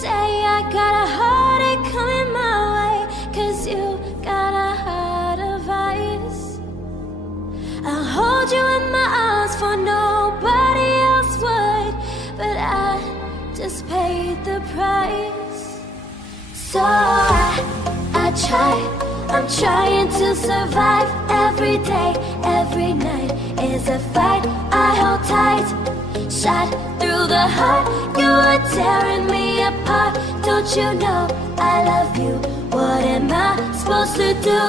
day I got a heartache coming my way, 'cause you got a heart of ice. I'll hold you in my arms for nobody else would, but I just paid the price. So I try, I'm trying to survive. Every day, every night is a fight I hold tight. Shot through the heart, you are tearing me apart. Don't you know I love you? What am I supposed to do?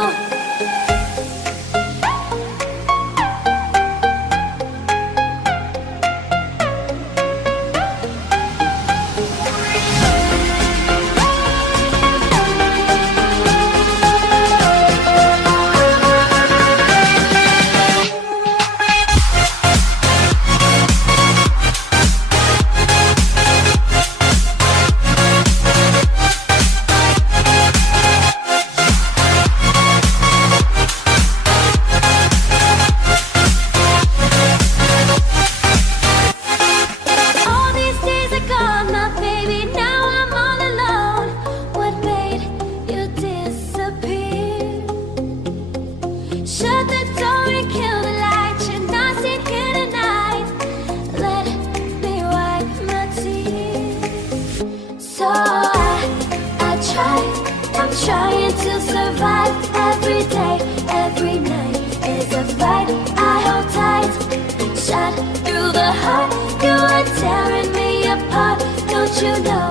Shut the door and kill the light. You're not sitting here tonight. Let me wipe my tears. So I try, I'm trying to survive. Every day, every night is a fight I hold tight. Shot through the heart, you are tearing me apart. Don't you know